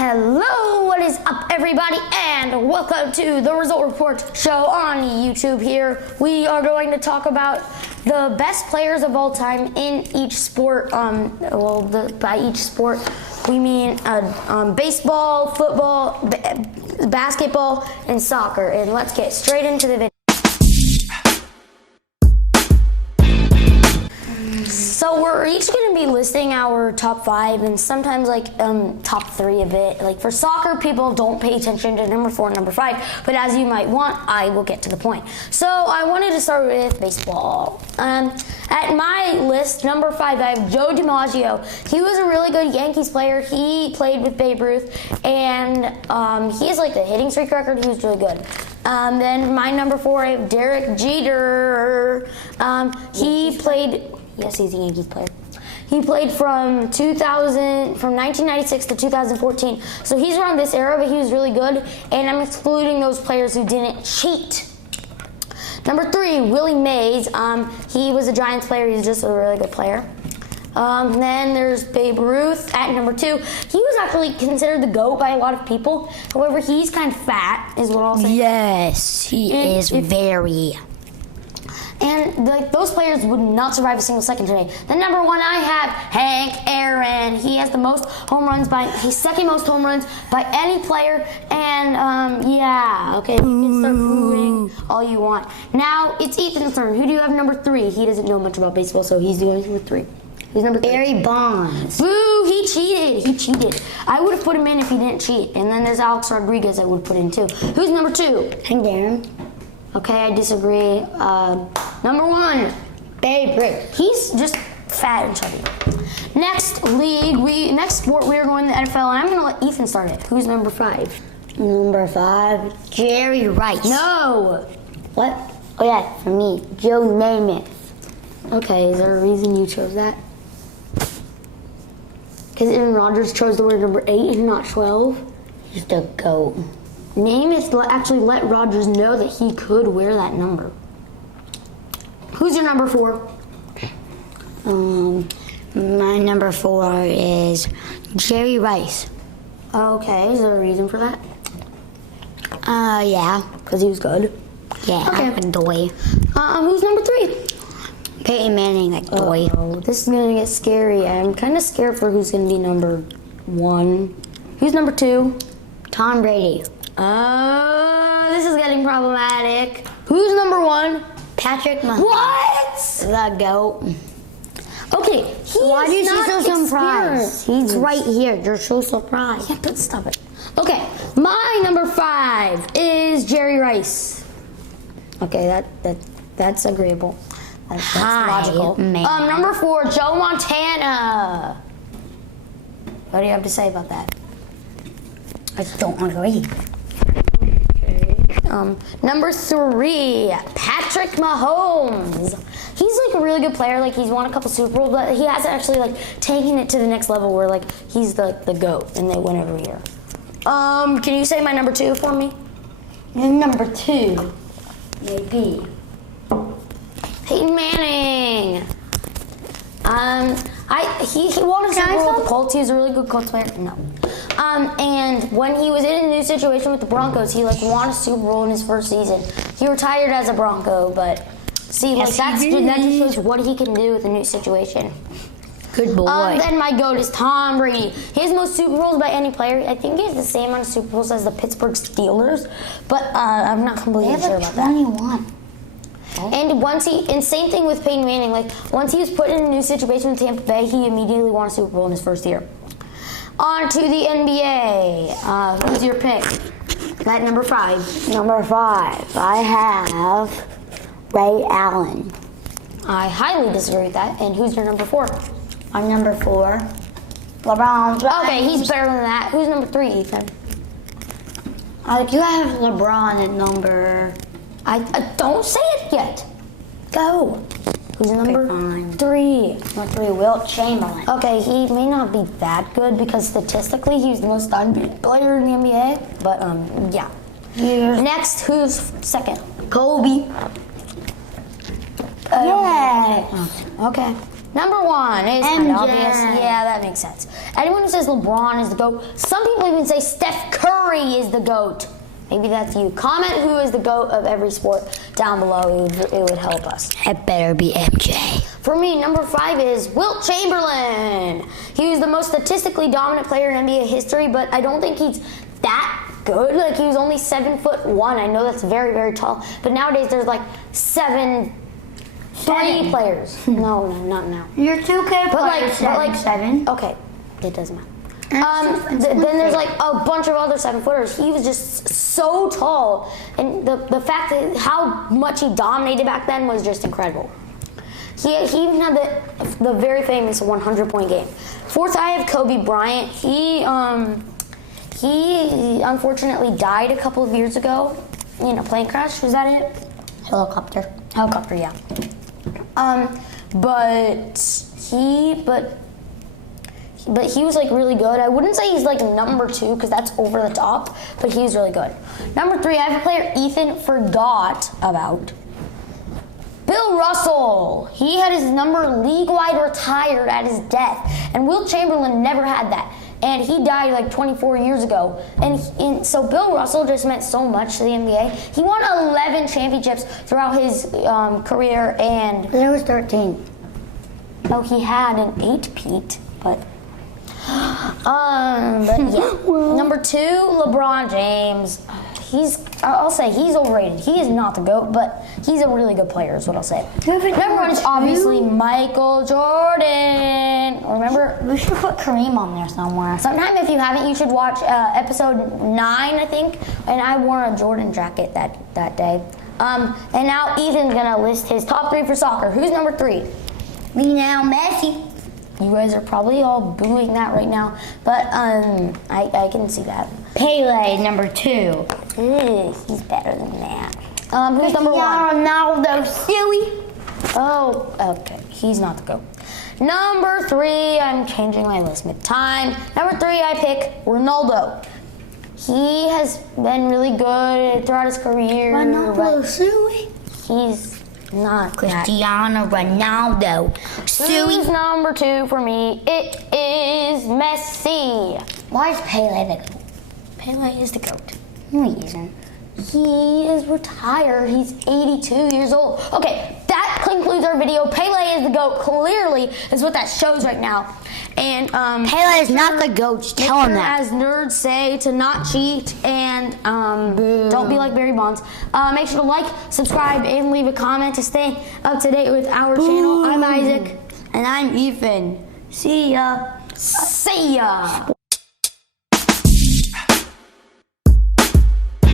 Hello, what is up everybody, and welcome to the Result Report show on YouTube here. We are going to talk about the best players of all time in each sport. By each sport, we mean baseball, football, basketball, and soccer. And let's get straight into the video. So we're each going to be listing our top 5 and sometimes top 3 of it. Like for soccer, people don't pay attention to number 4 and number 5, but as you might want, I will get to the point. So I wanted to start with baseball. At my list, number 5, I have Joe DiMaggio. He was a really good Yankees player. He played with Babe Ruth, and he has like the hitting streak record. He was really good. Then my number 4, I have Derek Jeter. He played. Yes, he's a Yankees player. He played from 1996 to 2014. So he's around this era, but he was really good. And I'm excluding those players who didn't cheat. Number 3, Willie Mays. He was a Giants player. He's just a really good player. Then there's Babe Ruth at number 2. He was actually considered the GOAT by a lot of people. However, he's kind of fat, is what I'll say. Yes, he is very. And those players would not survive a single second today. Then number 1, I have Hank Aaron. He has the most home runs he's second most home runs by any player. And okay, you can start booing all you want. Now it's Ethan's turn. Who do you have number 3? He doesn't know much about baseball, so he's doing number 3. Who's number 3? Barry Bonds. Boo! He cheated. He cheated. I would have put him in if he didn't cheat. And then there's Alex Rodriguez I would put in too. Who's number 2? Hank Aaron. Okay, I disagree. Number 1, Babe Ruth. He's just fat and chubby. Next sport, we are going to the NFL, and I'm going to let Ethan start it. Who's number 5? Number 5, Jerry Rice. No! What? Oh yeah, for me, Joe Namath. Okay, is there a reason you chose that? Because Aaron Rodgers chose the word number 8 and not 12? He's the GOAT. Namath actually let Rodgers know that he could wear that number. Who's your number 4? My number 4 is Jerry Rice. Okay, is there a reason for that? Yeah. Because he was good. Yeah, Okay. a doy. Who's number 3? Peyton Manning, like doy. Oh, this is gonna get scary. I'm kind of scared for who's gonna be number 1. Who's number 2? Tom Brady. This is getting problematic. Who's number 1? Patrick Mahomes. What? The GOAT. Okay, Why are you not so surprised? He's right here. You're so surprised. Yeah, but stop it. Okay, my number 5 is Jerry Rice. Okay, that's agreeable. That's logical. Man. Number 4, Joe Montana. What do you have to say about that? I don't agree. Number 3, Patrick Mahomes. He's like a really good player. Like he's won a couple Super Bowls, but he hasn't actually taken it to the next level where he's the GOAT and they win every year. Can you say my number 2 for me? Number 2, maybe Peyton Manning. He won a Super Bowl with the Colts. He was a really good Colts player. No. And when he was in a new situation with the Broncos, he won a Super Bowl in his first season. He retired as a Bronco, but see, that just shows what he can do with a new situation. Good boy. Then my GOAT is Tom Brady. He has most Super Bowls by any player. I think he has the same amount of Super Bowls as the Pittsburgh Steelers, but I'm not completely sure about that. 21. And same thing with Peyton Manning. Once he was put in a new situation with Tampa Bay, he immediately won a Super Bowl in his first year. On to the NBA. Who's your pick? At number 5. Number 5, I have Ray Allen. I highly disagree with that. And who's your number 4? I'm number 4, LeBron James. Okay, he's better than that. Who's number 3, Ethan? I do have LeBron at number. I don't say it yet. Go. Who's number 3? Number 3, Wilt Chamberlain. Okay, he may not be that good because statistically he's the most unbeaten player in the NBA. But yeah. Next, who's second? Kobe. Yeah. Okay. Number 1 is kind of MJ. obvious. Yeah, that makes sense. Anyone who says LeBron is the GOAT, some people even say Steph Curry is the GOAT. Maybe that's you. Comment who is the GOAT of every sport down below. It would help us. It better be MJ. For me, number 5 is Wilt Chamberlain. He was the most statistically dominant player in NBA history, but I don't think he's that good. Like, he was only 7'1". I know that's very, very tall, but nowadays there's like 7'3" players. No, not now. Your 2K But like, player, 7'7". Okay, it doesn't matter. That's Then there's like a bunch of other 7-footers. He was just so tall, and the fact that how much he dominated back then was just incredible. He even had the very famous 100-point game. 4th, I have Kobe Bryant. He unfortunately died a couple of years ago in a plane crash. Was that it? Helicopter. Helicopter, yeah. But he was like really good. I wouldn't say he's like number 2 because that's over the top, but he's really good. Number 3, I have a player Ethan forgot about. Bill Russell. He had his number league-wide retired at his death, and Wilt Chamberlain never had that. And he died like 24 years ago. And so Bill Russell just meant so much to the NBA. He won 11 championships throughout his career, and There was 13. oh, he had an 8-peat, but yeah. Number 2, LeBron James. I'll say he's overrated. He is not the GOAT, but he's a really good player is what I'll say. Number 1 is obviously Michael Jordan. Remember? We should put Kareem on there somewhere. Sometime if you haven't, you should watch episode 9, I think. And I wore a Jordan jacket that day. And now Ethan's gonna list his top 3 for soccer. Who's number 3? Me now, Messi. You guys are probably all booing that right now, but I can see that. Pele, number 2. He's better than that. Who's number 1? Ronaldo, silly. Oh, okay. He's not the GOAT. Number 3, I'm changing my list mid-time. Number 3, I pick Ronaldo. He has been really good throughout his career. Ronaldo, but silly. he's not that. Cristiano Ronaldo, silly. Who's number 2 for me? It is Messi. Why is Pele the GOAT? Pele is the GOAT. No, he isn't. He is retired. He's 82 years old. Okay, that concludes our video. Pele is the GOAT. Clearly, is what that shows right now. And Pele is not the GOAT. Just tell him that. As nerds say, to not cheat and don't be like Barry Bonds. Make sure to like, subscribe, and leave a comment to stay up to date with our channel. I'm Isaac. And I'm Ethan. See ya. See ya.